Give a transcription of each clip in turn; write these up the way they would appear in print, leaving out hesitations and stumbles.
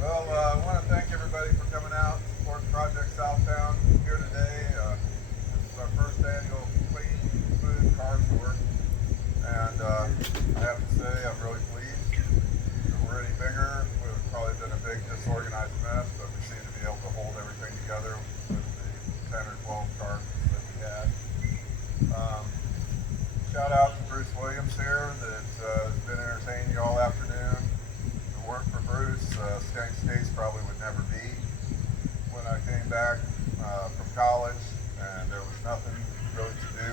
Well, I want to thank everybody for coming out and supporting Project Southtown here today. This is our first annual Clean Food Car Tour, and I have to say I'm really pleased. If it were any bigger, it would have probably been a big disorganized mess, but we seem to be able to hold everything together with the 10 or 12 cars that we had. Um, Shout out to Bruce Williams here that has been entertaining you all afternoon. If it weren't for Bruce, Skank Skates probably would never be. When I came back from college and there was nothing really to do,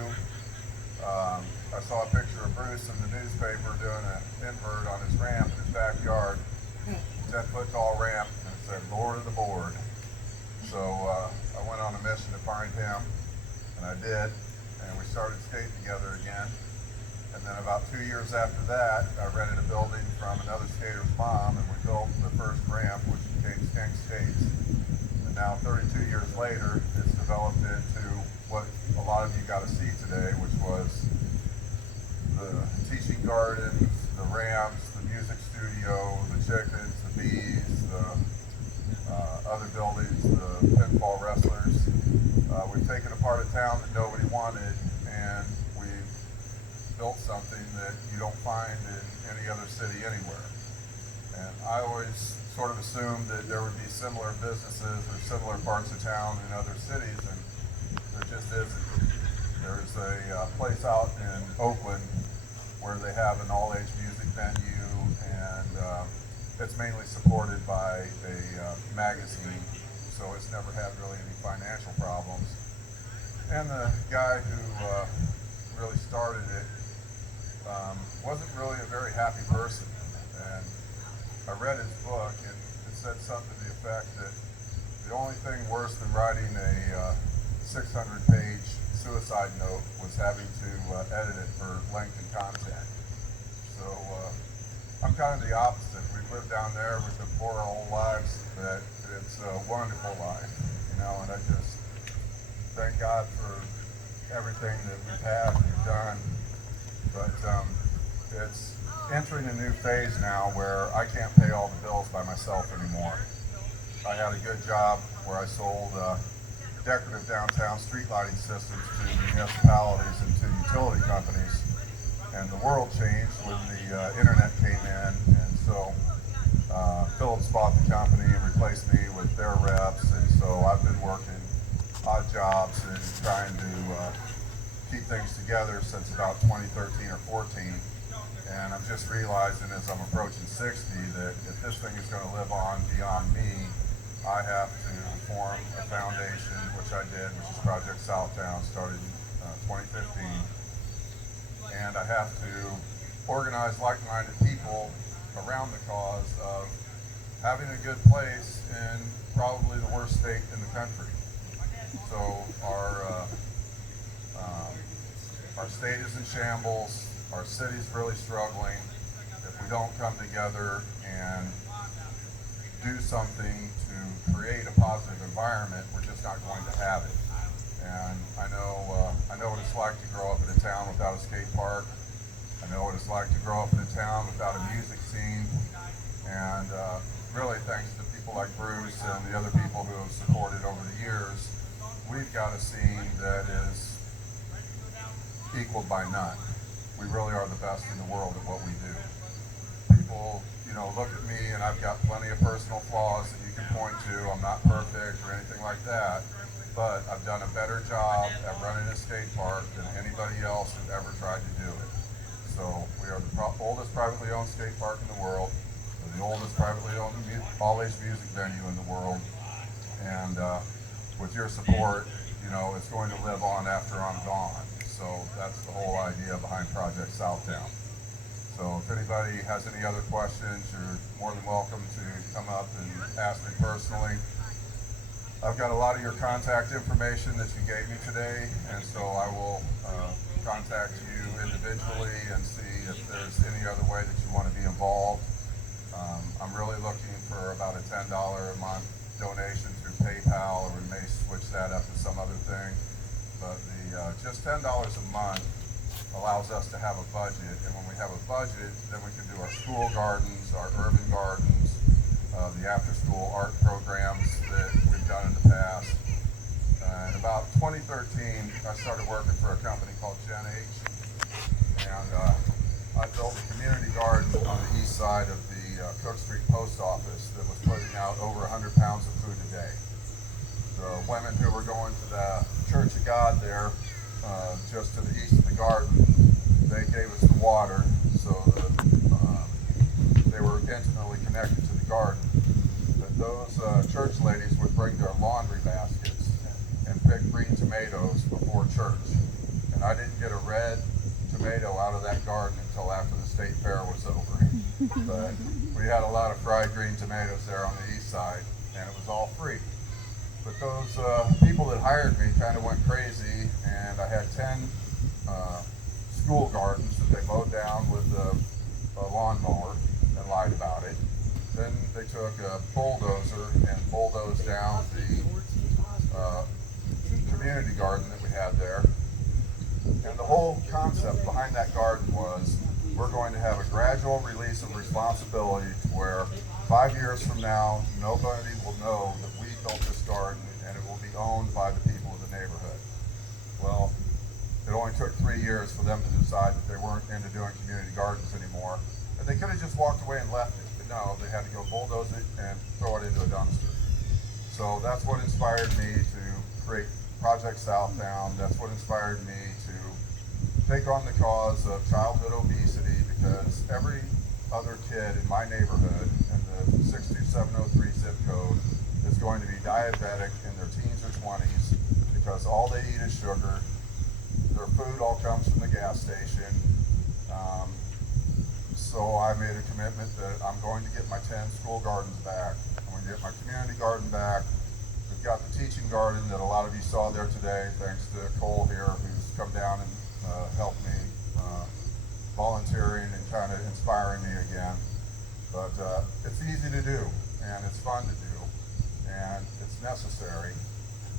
I saw a picture of Bruce in the newspaper doing an invert on his ramp in his backyard, 10-foot tall ramp, and it said Lord of the Board. So I went on a mission to find him, and I did. And we started skating together again. And then about 2 years after that, I rented a building from another skater's mom, and we built the first ramp, which became Skank Skates. And now, 32 years later, it's developed into what a lot of you got to see today, which was the teaching gardens, the ramps, the music studio, the chickens, the bees, the other buildings, the pinfall wrestlers. We've taken a part of town that nobody wanted, and we've built something that you don't find in any other city anywhere. And I always sort of assumed that there would be similar businesses or similar parts of town in other cities, and there just isn't. There's a place out in Oakland where they have an all-age music venue, and it's mainly supported by a magazine, so it's never had really any financial problems. And the guy who really started it wasn't really a very happy person. And I read his book, and it said something to the effect that the only thing worse than writing a 600-page suicide note was having to edit it for length and content. So I'm kind of the opposite. We've lived down there, we've been poor our whole lives, but it's a wonderful life, you know, and I just thank God for everything that we've had and we've done. But it's entering a new phase now where I can't pay all the bills by myself anymore. I had a good job where I sold decorative downtown street lighting systems to municipalities and to utility companies. And the world changed when the internet came in, and so Philips bought the company and replaced me with their reps, and so I've been working odd jobs and trying to keep things together since about 2013 or 14. And I'm just realizing as I'm approaching 60 that if this thing is going to live on beyond me, I have to form a foundation, which I did, which is Project Southtown, started in 2015. And I have to organize like-minded people around the cause of having a good place in probably the worst state in the country. So our state is in shambles, our city's really struggling. If we don't come together and do something to create a positive environment, we're just not going to have it. And I know what it's like to grow up in a town without a skate park. I know what it's like to grow up in a town without a music scene. And really thanks to people like Bruce and the other people who have supported over the years, we've got a scene that is equaled by none. We really are the best in the world at what we do. People, you know, look at me and I've got plenty of personal flaws that you can point to. I'm not perfect or anything like that, but I've done a better job at running a skate park than anybody else who ever tried to do it. So we are the oldest privately owned skate park in the world. We're the oldest privately owned all-age music venue in the world. And with your support, you know, it's going to live on after I'm gone. So that's the whole idea behind Project Southtown. So if anybody has any other questions, you're more than welcome to come up and ask me personally. I've got a lot of your contact information that you gave me today, and so I will contact you individually and see if there's any other way that you want to be involved. I'm really looking for about a $10 a month donation through PayPal, or we may switch that up to some other thing. But just $10 a month allows us to have a budget, and when we have a budget, then we can do our school gardens, our urban gardens, the after-school art programs that we've done in the past. In about 2013, I started working for a company called Gen H, and I built a community garden on the east side of the Cook Street Post Office that was putting out over 100 pounds of food a day. The women who were going to the Church of God there, just to the east of the garden, they gave us the water, so that they were intimately connected to the garden. But those church ladies would bring their laundry baskets and pick green tomatoes before church. And I didn't get a red tomato out of that garden until after the state fair was over. But we had a lot of fried green tomatoes there on the east side, and it was all free. But those people that hired me kind of went crazy, and I had 10 school gardens that they mowed down with a lawnmower and lied about it. Then they took a bulldozer and bulldozed down the community garden that we had there. And the whole concept behind that garden was we're going to have a gradual release of responsibility to where 5 years from now, nobody will know that we built this garden and it will be owned by the people of the neighborhood. Well, it only took 3 years for them to decide that they weren't into doing community gardens anymore. And they could have just walked away and left it, but no, they had to go bulldoze it and throw it into a dumpster. So that's what inspired me to create Project Southtown. That's what inspired me to take on the cause of childhood obesity, because every other kid in my neighborhood in the 62703 zip code is going to be diabetic in their teens or 20s because all they eat is sugar. Their food all comes from the gas station. So I made a commitment that I'm going to get my 10 school gardens back. I'm going to get my community garden back. We've got the teaching garden that a lot of you saw there today, thanks to Cole here, who's come down and helped me volunteering and kind of inspiring me again. But it's easy to do, and it's fun to do, and it's necessary.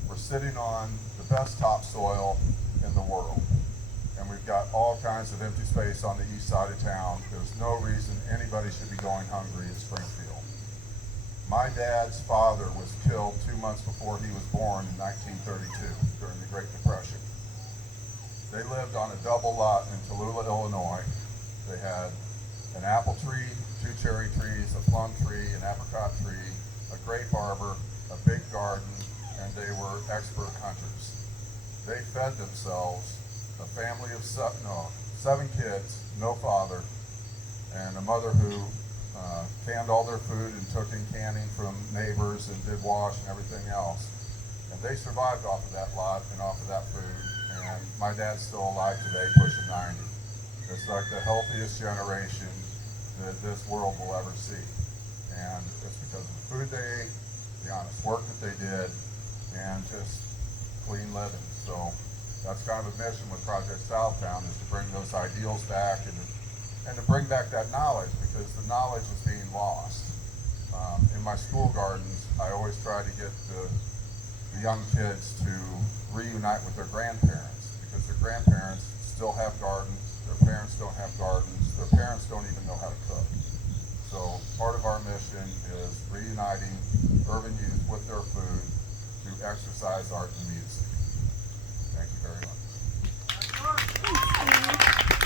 We're sitting on the best topsoil in the world, and we've got all kinds of empty space on the east side of town. There's no reason anybody should be going hungry in Springfield. My dad's father was killed 2 months before he was born in 1932 during the Great Depression. They lived on a double lot in Tallulah, Illinois. They had an apple tree, 2 cherry trees, a plum tree, an apricot tree, a grape arbor, a big garden, and they were expert hunters. They fed themselves, a family of 7 kids, no father, and a mother who canned all their food and took in canning from neighbors and did wash and everything else. And they survived off of that lot and off of that food. And my dad's still alive today, pushing 90. It's like the healthiest generation that this world will ever see. And it's because of the food they ate, the honest work that they did, and just clean living. So that's kind of a mission with Project Southtown, is to bring those ideals back and to bring back that knowledge, because the knowledge is being lost. In my school gardens, I always try to get the young kids to reunite with their grandparents, because their grandparents still have gardens, their parents don't have gardens, their parents don't even know how to cook. So part of our mission is reuniting urban youth with their food through exercise, art, and music. Thank you very much.